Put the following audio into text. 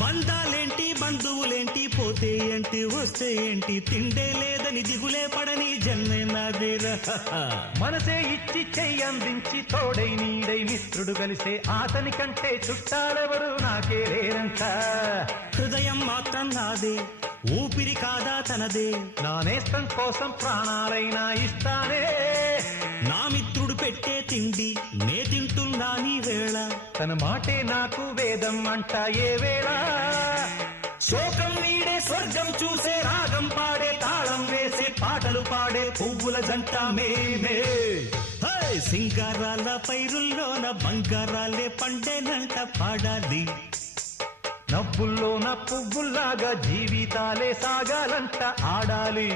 బంధాలేంటి బంధువులేంటి పోతే ఏంటి వస్తే ఏంటి తిండే లేదని దిగులే పడని జన్మే నాదేరా. మనసే ఇచ్చి చెయ్యందించి తోడై నీడై మిత్రుడు కలిసే అతని కంటే చుట్టాలెవరు నాకే లేరంట. హృదయం మాత్రం నాదే, ఊపిరి కాదా తనదే, నా నేస్తం కోసం ప్రాణాలైనా ఇస్తానే. నా మిత్రుడు పెట్టే తిండి నే తింటున్నా నీ వేళ, తన మాటే నాకు వేదం అంట ఏ వేళ. శోకం వీడే స్వర్గం చూసే రాగం పాడే తాళం వేసే పాటలు పాడే పువ్వుల జంట మేమే. సింగారాల పైరుల్లోన బంగారాలే పండేనంట పాడాలి. నవ్వుల్లోన పువ్వుల్లాగా జీవితాలే సాగాలంట ఆడాలి.